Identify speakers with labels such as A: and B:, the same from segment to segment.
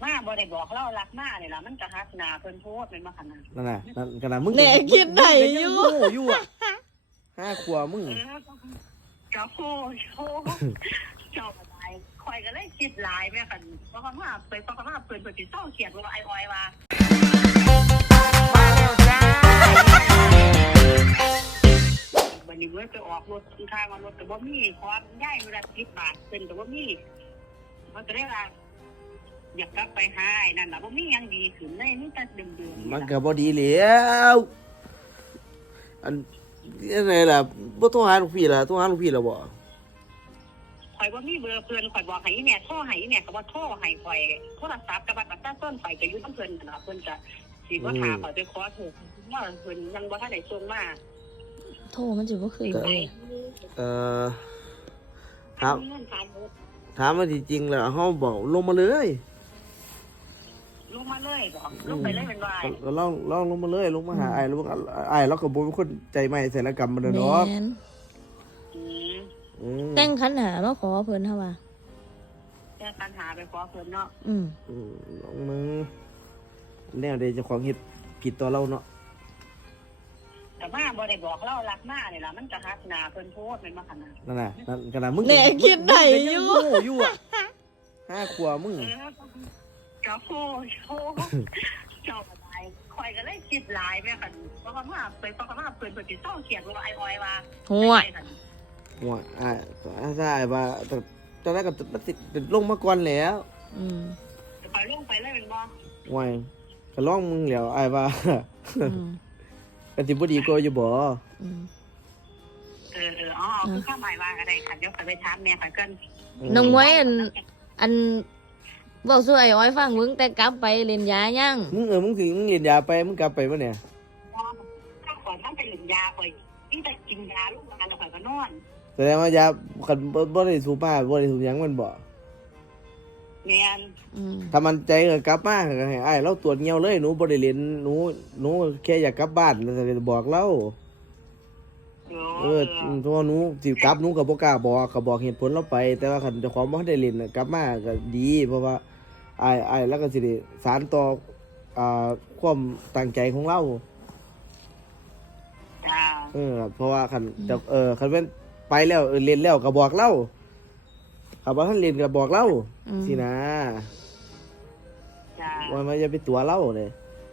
A: มาบ่ได้บอกเรารักมาเนี่ยล่ะมันก็ฮักหน้าเพิ่นโพดเป็นมาขนาด
B: นั่นน่ะนั่นขนาดมึง
C: แหน่คิดได้อยู่
B: อยู่อ่ะ5 ขวบมึง
A: ก็โหเจ้าก็ได้คอยก็เลยคิดหลายแม่กันเพราะว่าเพิ่นสิเศร้าเขียนว่าไอ้อ้อยว่าบัดนี้เมื่อไปออกรถทางรถก็บ่มีความย้ายเวลา10 บาทเพิ่นก็บ่มีมันก็ได้ว่าอยากกลับไปหาไอ้นั่นล่ะบ่มีหยังดีขึ้นเลยมีแต่เดิมๆ
B: มันก็บ่ดีแล้วอันอะไรล่ะบ่โทรหาลูกพี่ล่ะโทรหาลูกพี่แล้วบ่
A: ข่อยบ่มีเบอร์เพิ่นข่อยบอกให้อีแม่โทรให้อีแม่ก็บ่โทรให้ข่อยโทรศัพท์กับบัตรประชาชนข่อยก็อยู่นำเพิ่นนั่นล่ะเพิ่นก็สิบ่ถามข่อยไปขอโทษว่าเพิ่นยังบ่ทันได้ส่งมา
C: โทรมันจะบ่คือเลย
B: ครับถามว่าที่จริงแล้วเฮาบอกลงมาเลย
A: ลงมาเลยบอกลงไปเลยเป็นว่า
B: ก็ลองลงมาเลยลงมาหาอ้ายแล้วอ้ายแล้วก็บ่เป็นคนใจใหม่ใส่ละกรรมมันดอก
C: แม่น
A: อืม
C: แต่งขันหามาขอเพิ่นเฮาว่า
A: แก้ปัญหาไปขอเพิ่นเนาะ
B: ลองมึงแนวใดเจ้าของเฮ็ดผิดต่อเราเนาะ
A: แต่มาบ่ได้บอกเรารักมาเนี่ยล่ะมันก็ฮักหน้าเพิ่นโพดเป็นมาขนาด
B: นั่นน่ะนั่นขนาดมึง
C: แหน่คิดได้อยู่
B: อยู่อ่ะ5 ขวบมึง
A: ก็โหเจ้าก็ได้คอยก็เลยคิดหลายแม่กันเพราะว่าเพิ่นสิเศร้าเขียนว่าไอ้อ้อยว่า
C: หัว
B: ว่าใช่ว่าตอนแรกก็มันสิลงมาก่อนแล้ว
A: ไปลงไปเลยเป็นบ่
B: ว่าก็ร้องมึงแล้วอ้ายว่าก็สิบ่ดีกว่าอยู่บ่
A: อ๋อคือข้าหมายว่าก็ได้ค่ะเดี๋ยวไปถามแม่ค่ะกัน
C: น้องไว้อันเว้าสู่ไอ้อ้อยฟังมึงแต่กลับไปเล่นยายัง
B: มึงสิมึงเรียนยาไปมึงกลับไปบ่เนี่ย
A: ถ้าก่อนต้องไปเล่นยาข่อยนี่แต่กินยาลูกมาแล้วข่อยก็นอน
B: แสดงว่ายาคันบ่ได้สูบผ้าบ่ได้สูบหยังมันบ่
A: แม่น
B: ถ้ามันใจก็กลับมาก็ให้อ้ายเราตรวจเหี่ยวเลยหนูบ่ได้เรียนหนูแค่อยากกลับบ้านแล้วก็บอกเราเพราะว่าหนูสิกลับหนูก็บ่กล้าบอกก็บอกเหตุผลเราไปแต่ว่าคันเจ้าของบ่ได้เรียนกลับมาก็ดีเพราะว่าอ้ายแล้วก็สิได้สานต่อความตั้งใจของเราเพราะว่าคันคันเป็นไปแล้วเรียนแล้วก็บอกเราครับว่าท่านเรียนก็บอกเราสินะว่ามันจะไปตัวเราเลย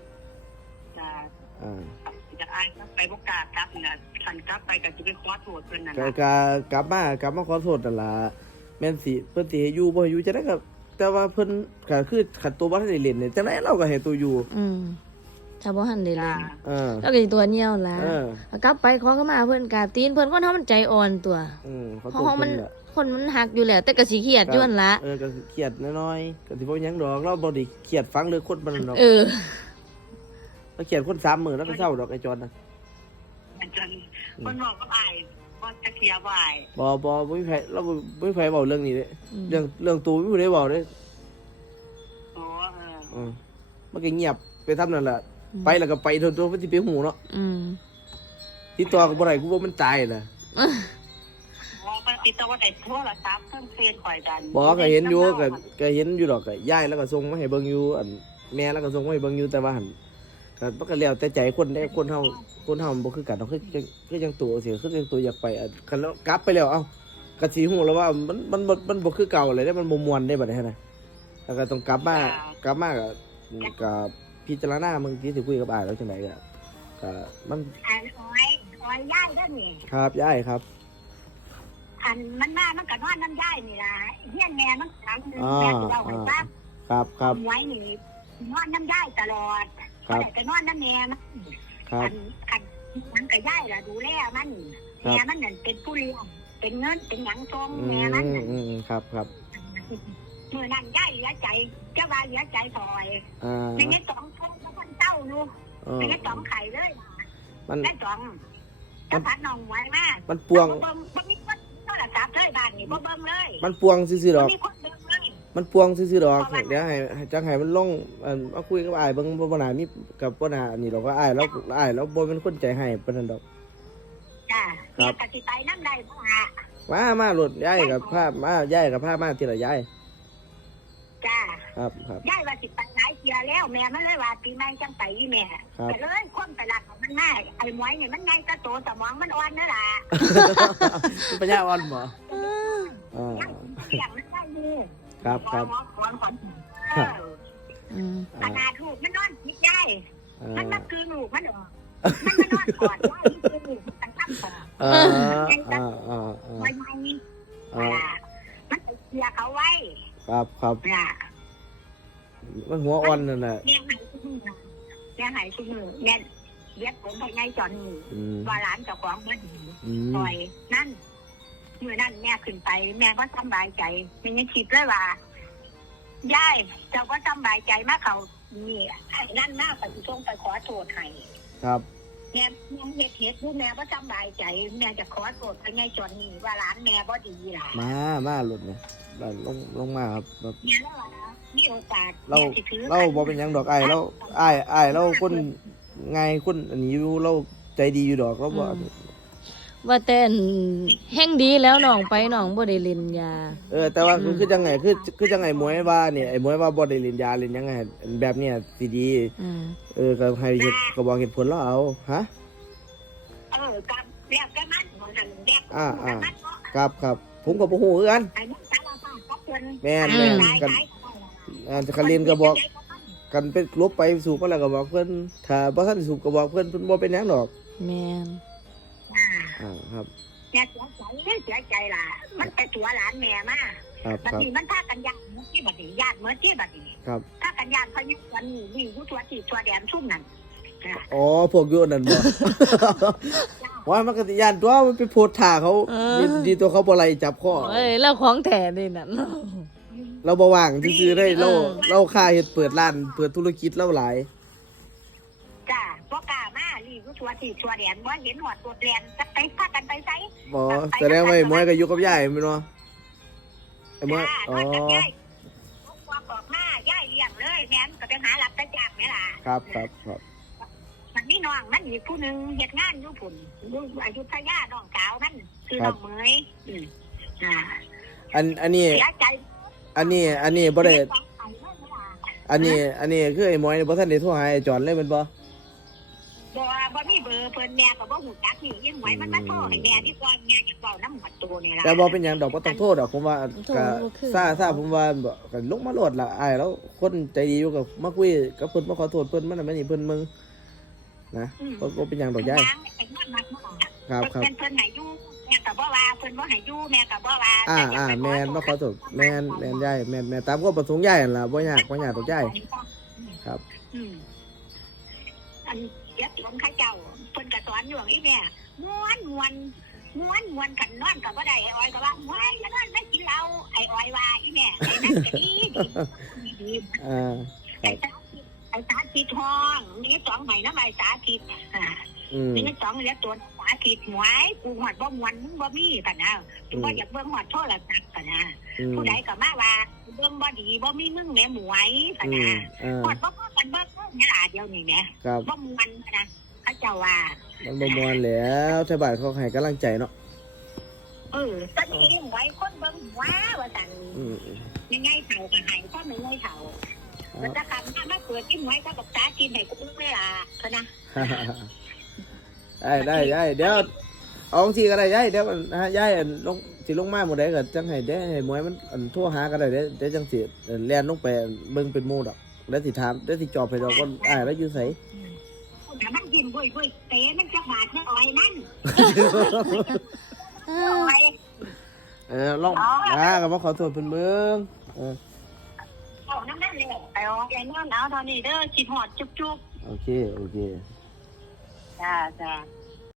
A: จะอายไปบ่กล้ากลับน่ะคันกลับไปก็สิไปขอโทษเพิ่นนั่นน่ะ
B: ก็กลับมาขอโทษนั่นล่ะแม่นสิเพิ่นสิให้อยู่บ่ให้อยู่จังได๋ก็แต่ว่าเพิ่นก็คือคันตัวบ่ทันได้เรียนเนี่ยจังได๋เราก็ให้ตัวอยู่
C: ถ้าบ่ทันได้เล่นแล้วก็สิตัวเหี่ยวล่ะกลับไปขอเข้ามาเพิ่นกราบตีนเพิ่นคนเฮามันใจอ่อนตัวเพราะมันคนมันหักอยู่แล้วแต่ก็สิเครียดอยู่นั่นล่ะ
B: ก็เครียดน้อยๆก็สิบ่หยังดอกเราบ่ได้เครียดฟังเรื่องคนมันดอกเราเครียดคน3มื้อแล้วก็เศร้าดอกไอ้จอนน่ะ
A: จนคนบอกกับอ้ายบ่จะเคลียร์บ่อ้าย
B: บ่มีไผเราบ่มีไผเว้าเรื่องนี้เด้เรื่องตูมีผู้ใดเว้าเด้มันก็เงียบไปทำนั่นล่ะไปแล้วก็ไปตัวมันสิไปหูเนาะติดต่อก็บ่ได้กูว่ามันตายล่ะ
A: ติดต่อว่าได้โทรศัพท์เพิ่นเฟซข่อยดัน
B: บ่ก็เห็นอยู่ก็เห็นอยู่ดอกก็ย้ายแล้วก็ส่งมาให้เบิ่งอยู่อันแม่แล้วก็ส่งมาให้เบิ่งอยู่แต่ว่าหั่นก็มันก็แล้วแต่ใจคนได้คนเฮามันบ่คือกันเนาะคือจังตัวสิคือจังตัวอยากไปคันแล้วกลับไปแล้วเอ้าก็สิฮู้แล้วว่ามันบ่คือเก่าเลยได้มันบ่ม่วนได้บัดนี้นะแล้วก็ต้องกลับมาก็พิจารณามึงที่สิคุยกับอ้ายแล้วจังได๋ก็มัน
A: อ้อยย้ายเด้อนี่
B: ครับย้ายครับ
A: อันมันก็นอนน้ำย้ายนี่ล่ะเฮียนแม่มันครั้งนึงแม่สิเว้าให้ฟัง
B: ครับ
A: ไว้นี่นอนน้ำย้ายตลอดก็ได้ไปนอนน้ำแม่มันมันก็ย้ายล่ะดูแลมันแม่มันนั่นเป็นผู้เลี้ยงเป็นเงินเป็นหยังส่งแม่มัน
B: ครับ
A: มื้อนั้นย้ายเหลือใจจะว่าเหลือใจซอยในนี้2คนคนเต้าอยู่ในนี้2ไข่เลยมันได้2จะพัดน้องไว้มา
B: มันปวง
A: บ่มีคนโทรศัพท์เลยบ้านนี่บ่เบิ่งเลย
B: มันปวงซื่อๆดอกมันปวงซื่อๆดอกเดี๋ยวให้จังให้มันลงมาคุยกับอ้ายเบิ่งบ่น่ามีกับบ่น่านี่ดอกว่าอ้ายแล้วบ่เป็นคนใจให้ปานนั้นดอก
A: จ้าแม่ก็สิไปนำได้บ่ฮะ
B: มารถย้ายกับพามาย้ายกับพามาทีละย้าย
A: จ้า
B: ครับครับ
A: ยายว่าสิไปหลายเที่ยแล้วแม่มันเลยว่าปีใหม่จังไปอีแม่แต่เลยคนไปรักมันง่ายไอ้หมวยเนี่ยมันง่ายตะโตสมองมันอ่อนนั่นล่ะ
B: ปัญญาอ่อนบ่
A: เสียงมันได้ดี
B: ครับครับ
A: ขนาดลูกมันนอนคิดยายมันมาคือลูกมันเหรอมันมานอนกอดยายมันคือลูกตั้งตั้งต่อมันไม่มันเสียเขาไว้
B: ครับครับมันหัวอ่อนนั่นแหละ
A: แม่หายชุมือแม่หายชุมือแม่เย็บผมไปไงจอนมือว่าร้านเจ้าของมันปล่อยนั่นเมื่อนั่นแม่ขึ้นไปแม่ก็สบายใจไม่ยังคิดเลยว่ายายเจ้าก็สบายใจมากเขานี่นั่นมากไปส่งไปขอโทษให้
B: ครับ
A: แม่ยังเฮ็ดผู้แม่ก็สบายใจแม่จะขอโทษไปไงจอนนี่ว่าร้านแม่ก็ดีล่ะ
B: มาหลุดเนี่ยลงมาครับ
A: เนี่ยแล้วมีโอกาส
B: เราบอกเป็นยังดอกไอ้เราเราคนไงคนอันนี้อยู่เราใจดีอยู่ดอกเราบอก
C: ว่าแต่แห้งดีแล้วน้องไปน้องบ่ได้เล่นยา
B: แต่ว่าคือจังไงคือจังไงมวยว่าเนี่ยไอ้มวยว่าบ่ได้เล่นยาเล่นยังไงแบบเนี้ยสิดีก็ให้เฮ็ดก็บอกเหตุผลแล้วเอาฮะ
A: กับแล้วก็มัน
B: ครับผมก็บ่ฮู้คือกันแม่นกันคันเรียนก็บอกกันไปลบไปสูบมาแล้วก็บอกเพิ่นถ้าบ่ทันสูบก็บอกเพิ่นบ่เป็นหยังดอก
C: แม่น
B: ครับ
A: แม่เสียใจล่ะมันไปตัวหลานแม่มาบัดนี้มันพากันญาติมื้อที่บัดนี้ญาติมื้อที่บัดนี้
B: ครับ
A: ถ้ากันญาติเขาอยู่วันนี้วิ่งอยู่ตัวที่ตัวแดนซุ่มนั่น
B: พวกอยู่นั่นบ่ว่ามันก็สิญาติตัวมันไปโพสท่าเขาดีตัวเขาบ่ไล่จับคอ
C: แล้วของแท้นี่นั่น
B: เราบ่ว่างซื่อๆได้เราค่าเฮ็ดเปิดร้านเปิดธุรกิจเราหลาย
A: จ้าบ่กล้ามาลีอยู่ตัวที่ตัวแดนบ่เห็นหอดตัวแดนจะไปพากันไปไส
B: บ่แสดงว่าไอ้มวยก็อยู่กับยายแม่นบ่ไอ้มวย
A: ออกมายายเลี้ยงเลยแม่นก็ไปหารับตะจักแม่ล่ะ
B: ครับ
A: มันมีน้องมันอีกผู้นึงเฮ็ดงานอยู่พุ่นอยู่อยุธยาน้องสาวมันคือน้องเหมย
B: อันนี้บ่ได้อันนี้คือไอ้มวยบ่ทันได้โทรหาไอ้จอนเลยแม่นบ่
A: บ่มีเบอร์เพิ่นแม่ก็บ่ฮู้จักนี่ยังหวยมันมาโทรให้แม่ที่ก่อนแม่จะเว้านำหัดตัวนี่ล่ะ
B: แต่บ่เป็นหยังดอกบ่ต้องโทษดอกผมว่าก็ซ่าผมว่าก็ลงมาโลดล่ะอ้ายแล้วคนใจดีอยู่กับมาคุยกับเพิ่นมาขอโทษเพิ่นมันน่ะมันนี่เพิ่นมึงนะบ่เป็นหยังดอกยายครับ
A: เพิ่นให้อยู่แม่ก็บ่ว่าเพิ่นบ่ให้อยู่แม่ก็บ่ว่า
B: แม่นบ่ขอโทษแม่นยายแม่ตามความประสงค์ยายนั่นล่ะบ่ยากดอกยายครับ
A: อันเย็บของข้าเจ้าเพิ่นก็สอนอยู่อีแม่ม้วนกันนอนก็บ่ได้ไอ้อ้อยก็ว่าม้วนแล้วนอนไม่กินเหล้าไอ้อ้อยว่าอีแม่ไอ้นั่นก็ดีไอ้สาธิตห้องมี2ใหม่นำไอ้สาธิตมี2เหลือตัวสาธิตหวยกูฮอดบ่ม่วนมึงบ่มีกันนะกูบ่อยากเบิ่งฮอดโทรศัพท์กันนะผู้ใดก็มาว่าเบิ่งบ่ดีบ่มีมึงแม่หมวยกันนะฮอดบ่พอกันบ่แม่ล่ะเดี๋ยวนี้แม่บ่ม่วนนะเขาเจ้าว่า
B: มันบ่ม่วนแล้วชาวบ้านเขาให้กำลังใจเนาะ
A: ตอนนี้หวยคนเบิ่งว้าว่าซั่นยังไงเฒ่าก็ให้คนไม่ไงเฒ่ามันจะกันมาเปิดที่หวยก็กับสาธิตให้กูไม่ล่ะคั่นนะ
B: ได้เดี๋ยวเอาทีก็ได้ยายเดี๋ยวยายลงสิลงมาหมดได้ก็จังให้ให้มวยมันโทรหาก็ได้เดี๋ยวจังสิแล่นลงไปเบิ่งเป็นหมู่ดอกแล้วสิถามแล้วสิจอบให้ดอกว่าแล้วอยู่ไส
A: มันกินบุ้ยเตะมันจะบาดแม่อ้อยนั่น
B: ลองก็มาขอโทษเพิ่นเบิ่ง
A: นั่นเลยไอ้อ้อยนอนเอาเท่านี้เด้อคิดฮอดจุ๊บ
B: โอเค
A: จ้า